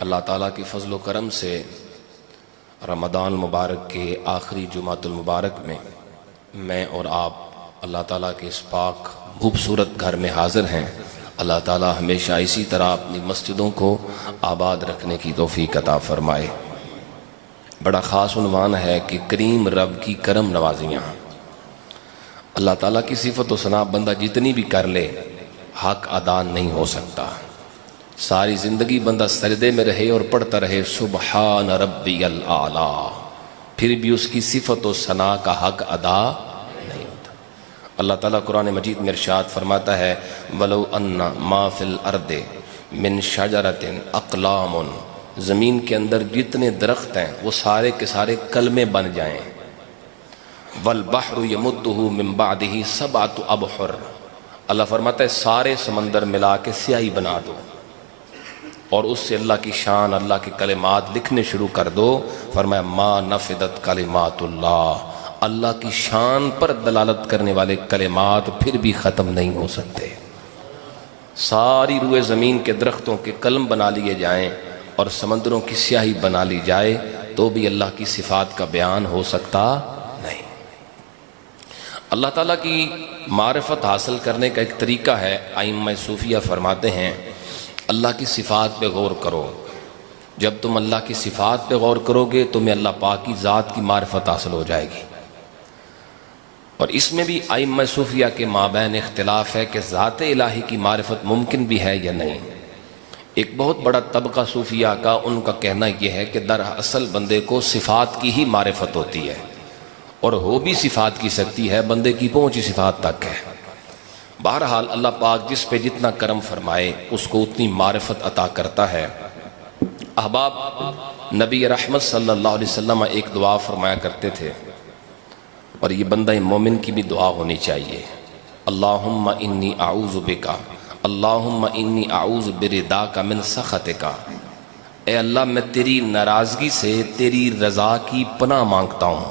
اللہ تعالیٰ کی فضل و کرم سے رمضان مبارک کے آخری جمعۃ المبارک میں اور آپ اللہ تعالیٰ کے اس پاک خوبصورت گھر میں حاضر ہیں۔ اللہ تعالیٰ ہمیشہ اسی طرح اپنی مسجدوں کو آباد رکھنے کی توفیق عطا فرمائے۔ بڑا خاص عنوان ہے کہ کریم رب کی کرم نوازیاں۔ اللہ تعالیٰ کی صفت و ثنا بندہ جتنی بھی کر لے حق ادا نہیں ہو سکتا۔ ساری زندگی بندہ سجدے میں رہے اور پڑھتا رہے سبحان ربی الاعلیٰ، پھر بھی اس کی صفت و ثنا کا حق ادا نہیں ہوتا۔ اللہ تعالیٰ قرآن مجید میں ارشاد فرماتا ہے وَلَوْ أَنَّ مَا فِي الْأَرْضِ مِن شَجَرَةٍ أَقْلَامٌ، زمین کے اندر جتنے درخت ہیں وہ سارے کے سارے کلمے بن جائیں۔ وَالْبَحْرُ يَمُدُّهُ مِن بَعْدِهِ سَبْعَةُ أَبْحُرٍ، اللہ فرماتا ہے سارے سمندر ملا کے سیاہی بنا دو اور اس سے اللہ کی شان، اللہ کے کلمات لکھنے شروع کر دو۔ فرمایا ما نفدت کلمات اللہ، اللہ کی شان پر دلالت کرنے والے کلمات پھر بھی ختم نہیں ہو سکتے۔ ساری روئے زمین کے درختوں کے کلم بنا لیے جائیں اور سمندروں کی سیاہی بنا لی جائے تو بھی اللہ کی صفات کا بیان ہو سکتا نہیں۔ اللہ تعالیٰ کی معرفت حاصل کرنے کا ایک طریقہ ہے، ائمہ صوفیہ فرماتے ہیں اللہ کی صفات پہ غور کرو۔ جب تم اللہ کی صفات پہ غور کرو گے تمہیں اللہ پاک کی ذات کی معرفت حاصل ہو جائے گی۔ اور اس میں بھی ائمہ صوفیہ کے مابین اختلاف ہے کہ ذات الہی کی معرفت ممکن بھی ہے یا نہیں۔ ایک بہت بڑا طبقہ صوفیہ کا ان کا کہنا یہ ہے کہ دراصل بندے کو صفات کی ہی معرفت ہوتی ہے، اور ہو بھی صفات کی سکتی ہے، بندے کی پہنچی صفات تک ہے۔ بہرحال اللہ پاک جس پہ جتنا کرم فرمائے اس کو اتنی معرفت عطا کرتا ہے۔ احباب، نبی رحمت صلی اللہ علیہ وسلم ایک دعا فرمایا کرتے تھے اور یہ بندہ مومن کی بھی دعا ہونی چاہیے۔ اللہم انی اعوذ بکا، اللہم انی اعوذ برداک من سخطک، اے اللہ میں تیری ناراضگی سے تیری رضا کی پناہ مانگتا ہوں۔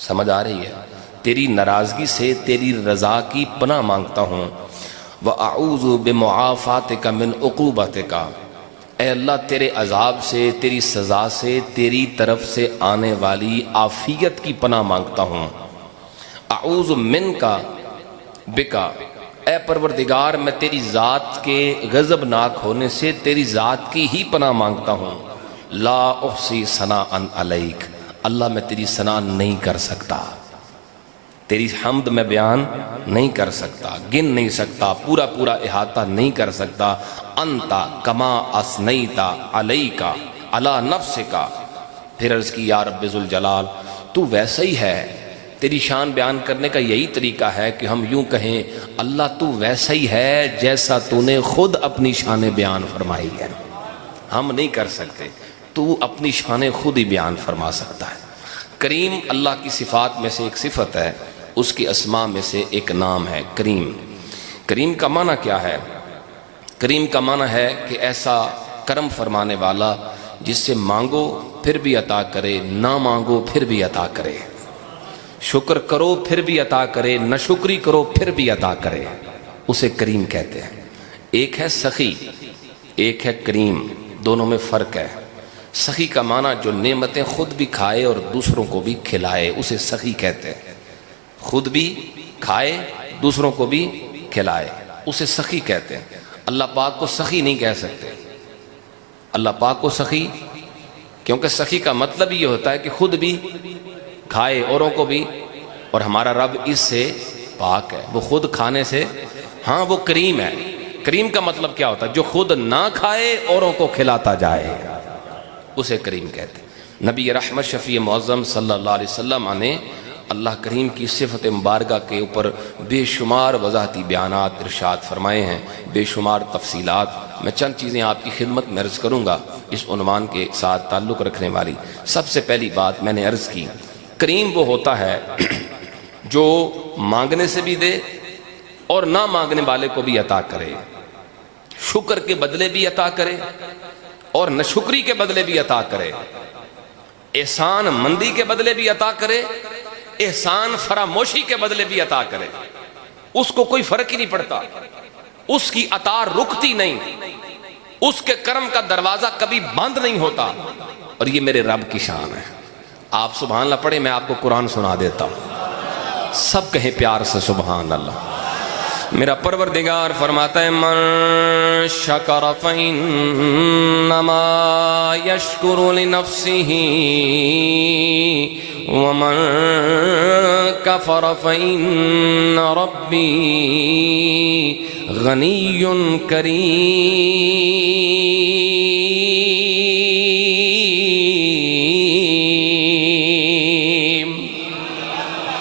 سمجھ آ رہی ہے؟ تیری ناراضگی سے تیری رضا کی پناہ مانگتا ہوں۔ وَأَعُوذُ بِمُعَافَاتِكَ مِنْ عُقُوبَتِكَ، اے اللہ تیرے عذاب سے، تیری سزا سے، تیری طرف سے آنے والی عافیت کی پناہ مانگتا ہوں۔ اعوذ منکا بکا، اے پروردگار میں تیری ذات کے غضبناک ہونے سے تیری ذات کی ہی پناہ مانگتا ہوں۔ لا احصی ثناء علیک، اللہ میں تیری ثنا نہیں کر سکتا، تیری حمد میں بیان نہیں کر سکتا، گن نہیں سکتا، پورا پورا احاطہ نہیں کر سکتا۔ انتا کما اثنیتا علیکا علی نفسکا، پھر عرض کی یا رب ذوالجلال تو ویسا ہی ہے، تیری شان بیان کرنے کا یہی طریقہ ہے کہ ہم یوں کہیں اللہ تو ویسا ہی ہے جیسا تو نے خود اپنی شان بیان فرمائی ہے۔ ہم نہیں کر سکتے، تو اپنی شان خود ہی بیان فرما سکتا ہے۔ کریم اللہ کی صفات میں سے ایک صفت ہے، اس کی اسماء میں سے ایک نام ہے کریم۔ کریم کا معنی کیا ہے؟ کریم کا معنی ہے کہ ایسا کرم فرمانے والا جس سے مانگو پھر بھی عطا کرے، نہ مانگو پھر بھی عطا کرے، شکر کرو پھر بھی عطا کرے، نہ شکری کرو پھر بھی عطا کرے، اسے کریم کہتے ہیں۔ ایک ہے سخی، ایک ہے کریم، دونوں میں فرق ہے۔ سخی کا معنی جو نعمتیں خود بھی کھائے اور دوسروں کو بھی کھلائے، اسے سخی کہتے ہیں۔ خود بھی کھائے دوسروں کو بھی کھلائے، اسے سخی کہتے ہیں۔ اللہ پاک کو سخی نہیں کہہ سکتے، اللہ پاک کو سخی، کیونکہ سخی کا مطلب یہ ہوتا ہے کہ خود بھی کھائے اوروں کو بھی، اور ہمارا رب اس سے پاک ہے، وہ خود کھانے سے، ہاں وہ کریم ہے۔ کریم کا مطلب کیا ہوتا ہے؟ جو خود نہ کھائے اوروں کو کھلاتا جائے، اسے کریم کہتے ہیں۔ نبی رحمت شفیع معظم صلی اللہ علیہ وسلم نے اللہ کریم کی صفت مبارکہ کے اوپر بے شمار وضاحتی بیانات ارشاد فرمائے ہیں، بے شمار تفصیلات۔ میں چند چیزیں آپ کی خدمت میں عرض کروں گا اس عنوان کے ساتھ تعلق رکھنے والی۔ سب سے پہلی بات میں نے عرض کی، کریم وہ ہوتا ہے جو مانگنے سے بھی دے اور نہ مانگنے والے کو بھی عطا کرے، شکر کے بدلے بھی عطا کرے اور ناشکری کے بدلے بھی عطا کرے، احسان مندی کے بدلے بھی عطا کرے، احسان فراموشی کے بدلے بھی عطا کرے۔ اس کو کوئی فرق ہی نہیں پڑتا، اس کی عطا رکتی نہیں، اس کے کرم کا دروازہ کبھی بند نہیں ہوتا، اور یہ میرے رب کی شان ہے۔ آپ سبحان اللہ پڑھیں، میں آپ کو قرآن سنا دیتا ہوں، سب کہیں پیار سے سبحان اللہ۔ میرا پروردگار فرماتا ہے من شکر فإنما یشکر لنفسہ ومن کفر فإن ربی غنی کریم۔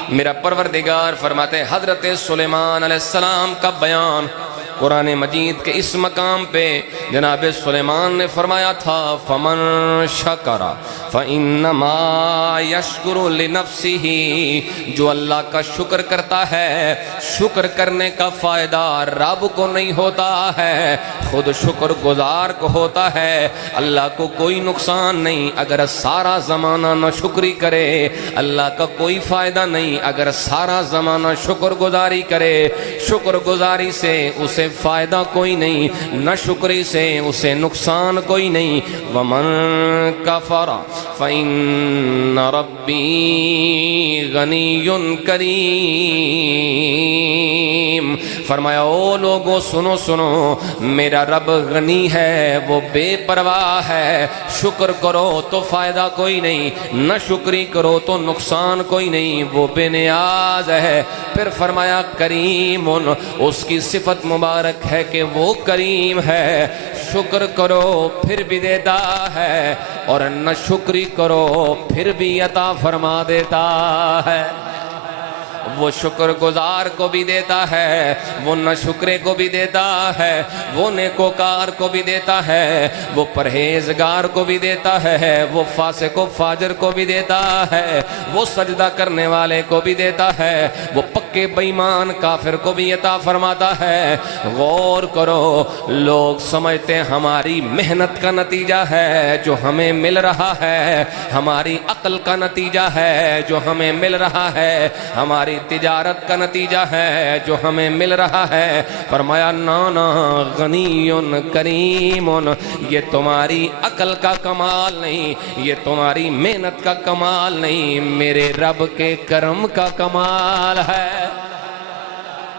میرا پروردگار فرماتے ہیں حضرت سلیمان علیہ السلام کا بیان قرآن مجید کے اس مقام پہ جناب سلیمان نے فرمایا تھا فمن شکر فإنما یشکر لنفسہ، جو اللہ کا شکر کرتا ہے، شکر کرنے کا فائدہ رب کو نہیں ہوتا ہے، خود شکر گزار کو ہوتا ہے۔ اللہ کو کوئی نقصان نہیں اگر سارا زمانہ نہ شکری کرے، اللہ کا کوئی فائدہ نہیں اگر سارا زمانہ شکر گزاری کرے۔ شکر گزاری سے اسے فائدہ کوئی نہیں، نہ شکری سے اسے نقصان کوئی نہیں۔ ومن کفر فإن ربی غنی کریم۔ فرمایا او لوگوں سنو سنو، میرا رب غنی ہے، وہ بے پرواہ ہے، شکر کرو تو فائدہ کوئی نہیں، نہ شکری کرو تو نقصان کوئی نہیں، وہ بے نیاز ہے۔ پھر فرمایا کریم، اس کی صفت مبارک ہے کہ وہ کریم ہے، شکر کرو پھر بھی دیتا ہے، اور نہ شکری کرو پھر بھی عطا فرما دیتا ہے۔ وہ شکر گزار کو بھی دیتا ہے، وہ نہ شکرے کو بھی دیتا ہے، وہ نیکوکار کو بھی دیتا ہے، وہ پرہیزگار کو بھی دیتا ہے، وہ فاسق و فاجر کو بھی دیتا ہے، وہ سجدہ کرنے والے کو بھی دیتا ہے، وہ پکے بے ایمان کافر کو بھی عطا فرماتا ہے۔ غور کرو، لوگ سمجھتے ہیں ہماری محنت کا نتیجہ ہے جو ہمیں مل رہا ہے، ہماری عقل کا نتیجہ ہے جو ہمیں مل رہا ہے، ہماری تجارت کا نتیجہ ہے جو ہمیں مل رہا ہے۔ فرمایا نانا غنی کریم، یہ تمہاری عقل کا کمال نہیں، یہ تمہاری محنت کا کمال نہیں، میرے رب کے کرم کا کمال ہے۔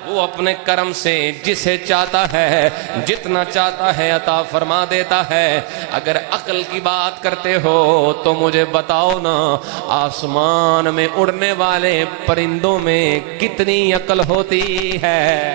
وہ اپنے کرم سے جسے چاہتا ہے جتنا چاہتا ہے عطا فرما دیتا ہے۔ اگر عقل کی بات کرتے ہو تو مجھے بتاؤ نا، آسمان میں اڑنے والے پرندوں میں کتنی عقل ہوتی ہے؟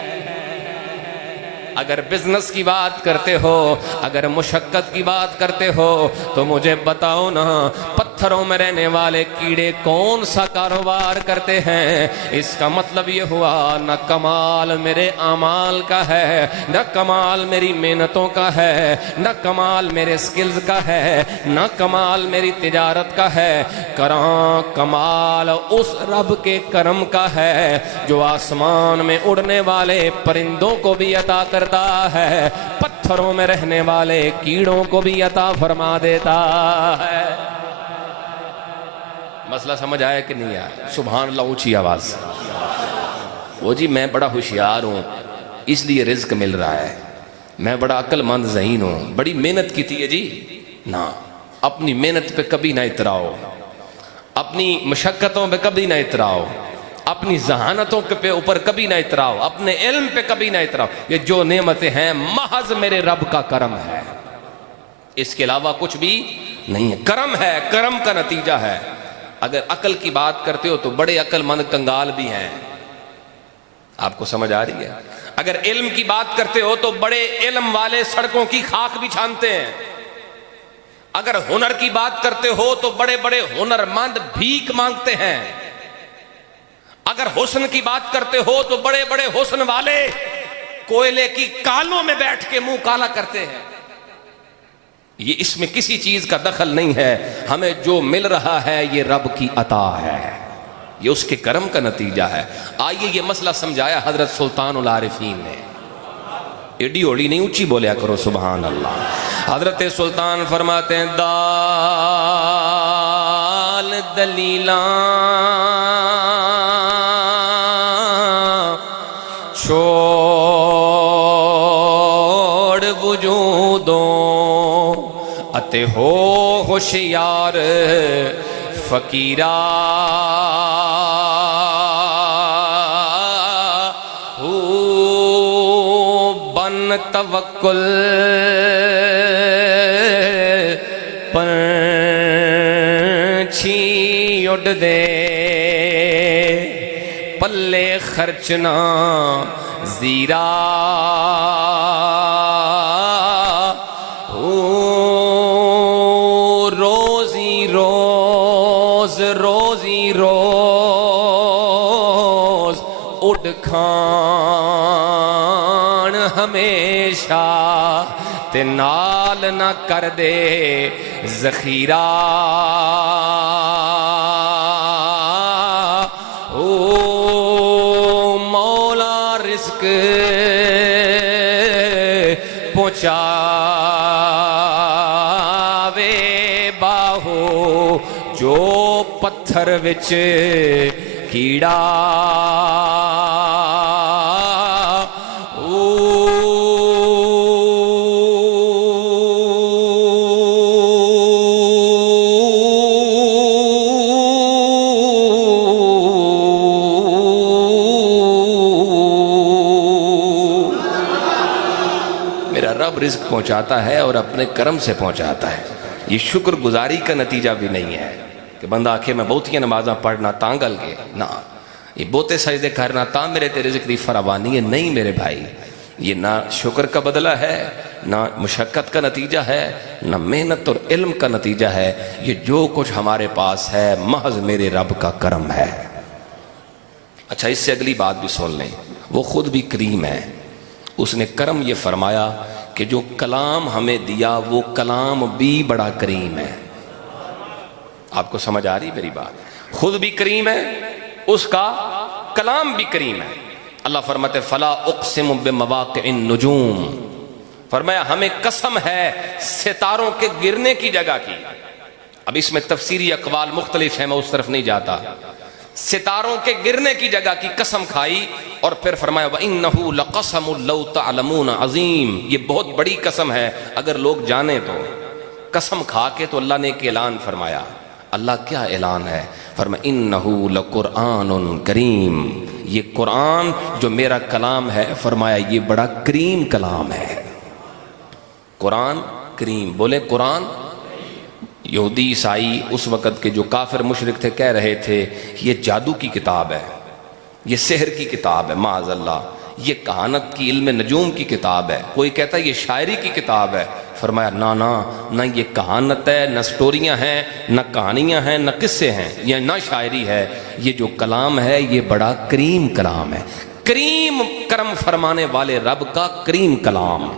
اگر بزنس کی بات کرتے ہو، اگر مشقت کی بات کرتے ہو تو مجھے بتاؤ نا، پتھروں میں رہنے والے کیڑے کون سا کاروبار کرتے ہیں؟ اس کا مطلب یہ ہوا نہ کمال میرے اعمال کا ہے، نہ کمال میری محنتوں کا ہے، نہ کمال میرے سکلز کا ہے، نہ کمال میری تجارت کا ہے، کمال اس رب کے کرم کا ہے جو آسمان میں اڑنے والے پرندوں کو بھی عطا کرتا ہے، پتھروں میں رہنے والے کیڑوں کو بھی عطا فرما دیتا ہے۔ مسئلہ سمجھ آیا کہ نہیں آیا؟ سبحان اللہ اونچی آواز۔ وہ جی میں بڑا ہوشیار ہوں اس لیے رزق مل رہا ہے، میں بڑا عقل مند ذہین ہوں، بڑی محنت کی تھی جی نا، اپنی محنت پہ کبھی نہ اتراؤ، اپنی مشقتوں پہ کبھی نہ اتراؤ، اپنی ذہانتوں کے اوپر کبھی نہ اتراؤ، اپنے علم پہ کبھی نہ اتراؤ۔ یہ جو نعمتیں ہیں محض میرے رب کا کرم ہے، اس کے علاوہ کچھ بھی نہیں ہے۔ کرم ہے، کرم کا نتیجہ ہے۔ اگر عقل کی بات کرتے ہو تو بڑے عقل مند کنگال بھی ہیں، آپ کو سمجھ آ رہی ہے؟ اگر علم کی بات کرتے ہو تو بڑے علم والے سڑکوں کی خاک بچھانتے ہیں۔ اگر ہنر کی بات کرتے ہو تو بڑے بڑے ہنر مند بھیک مانگتے ہیں۔ اگر حسن کی بات کرتے ہو تو بڑے بڑے حسن والے کوئلے کی کالوں میں بیٹھ کے منہ کالا کرتے ہیں۔ یہ اس میں کسی چیز کا دخل نہیں ہے، ہمیں جو مل رہا ہے یہ رب کی عطا ہے، یہ اس کے کرم کا نتیجہ ہے۔ آئیے یہ مسئلہ سمجھایا حضرت سلطان العارفین نے، ایڈی اوڑی نہیں اونچی بولیا کرو سبحان اللہ۔ حضرت سلطان فرماتے ہیں دال دلیلاں چھوڑ وجودوں اتے ہو ہوشیار فقیرا ہو بن توکل پنچھی اڈ دے پلے خرچنا زیرا روزی روز اڈ کھان ہمیشہ تے نال نہ کر دے ذخیرہ مولا رزق پہنچاوے باہو جو پتھر وچ کیڑا میرا رب رزق پہنچاتا ہے اور اپنے کرم سے پہنچاتا ہے. یہ شکر گزاری کا نتیجہ بھی نہیں ہے کہ بندہ آکھے میں بہتیاں نمازاں پڑھنا تانگل کے نہ یہ بہتے سجدے کرنا تاں میرے تے رزق دی فراوانی ہے. نہیں میرے بھائی، یہ نہ شکر کا بدلہ ہے، نہ مشقت کا نتیجہ ہے، نہ محنت اور علم کا نتیجہ ہے. یہ جو کچھ ہمارے پاس ہے محض میرے رب کا کرم ہے. اچھا اس سے اگلی بات بھی سن لیں، وہ خود بھی کریم ہے. اس نے کرم یہ فرمایا کہ جو کلام ہمیں دیا وہ کلام بھی بڑا کریم ہے. آپ کو سمجھ آ رہی میری بات؟ خود بھی کریم ہے، اس کا کلام بھی کریم ہے. اللہ فرماتے فلا اقسم بمواقع النجوم، فرمایا ہمیں قسم ہے ستاروں کے گرنے کی جگہ کی. اب اس میں تفسیری اقوال مختلف ہیں، میں اس طرف نہیں جاتا. ستاروں کے گرنے کی جگہ کی قسم کھائی اور پھر فرمایا وَإِنَّهُ لَقَسَمُ لَوْ تَعْلَمُونَ عَظِيمٌ، یہ بہت بڑی قسم ہے اگر لوگ جانیں تو. قسم کھا کے تو اللہ نے ایک اعلان فرمایا. اللہ کیا اعلان ہے؟ فرمایا اِنَّهُ لَقُرْآنٌ کریم، یہ قرآن جو میرا کلام ہے فرمایا یہ بڑا کریم کلام ہے. قرآن کریم، بولے قرآن. یہودی عیسائی اس وقت کے جو کافر مشرک تھے کہہ رہے تھے یہ جادو کی کتاب ہے، یہ سحر کی کتاب ہے، معاذ اللہ، یہ کہانت کی علم نجوم کی کتاب ہے. کوئی کہتا ہے یہ شاعری کی کتاب ہے. فرمایا نہ یہ کہانت ہے، نہ سٹوریاں ہیں، نہ کہانیاں ہیں، نہ قصے ہیں، یہ نہ شاعری ہے. یہ جو کلام ہے یہ بڑا کریم کلام ہے. کریم، کرم فرمانے والے رب کا کریم کلام.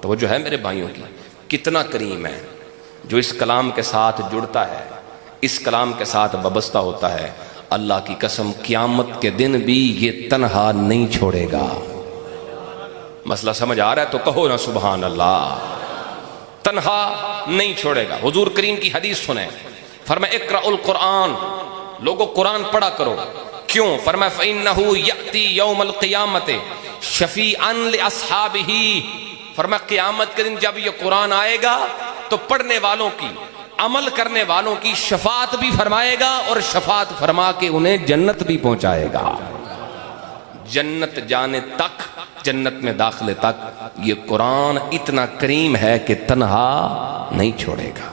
تو وہ جو ہے میرے بھائیوں کی کتنا کریم ہے جو اس کلام کے ساتھ جڑتا ہے، اس کلام کے ساتھ وابستہ ہوتا ہے. اللہ کی قسم قیامت کے دن بھی یہ تنہا نہیں چھوڑے گا. مسئلہ سمجھ آ رہا ہے تو کہو نا سبحان اللہ. تنہا نہیں چھوڑے گا. حضور کریم کی حدیث سنیں، فرمایا اقرأ القرآن، لوگوں قرآن پڑھا کرو. کیوں؟ فرمایا فَإِنَّهُ يَأْتِي يَوْمَ الْقِيَامَةِ شَفِيعًا لِأَصْحَابِهِ، فرمایا قیامت کے دن جب یہ قرآن آئے گا تو پڑھنے والوں کی، عمل کرنے والوں کی شفاعت بھی فرمائے گا اور شفاعت فرما کے انہیں جنت بھی پہنچائے گا. جنت جانے تک، جنت میں داخلے تک یہ قرآن اتنا کریم ہے کہ تنہا نہیں چھوڑے گا.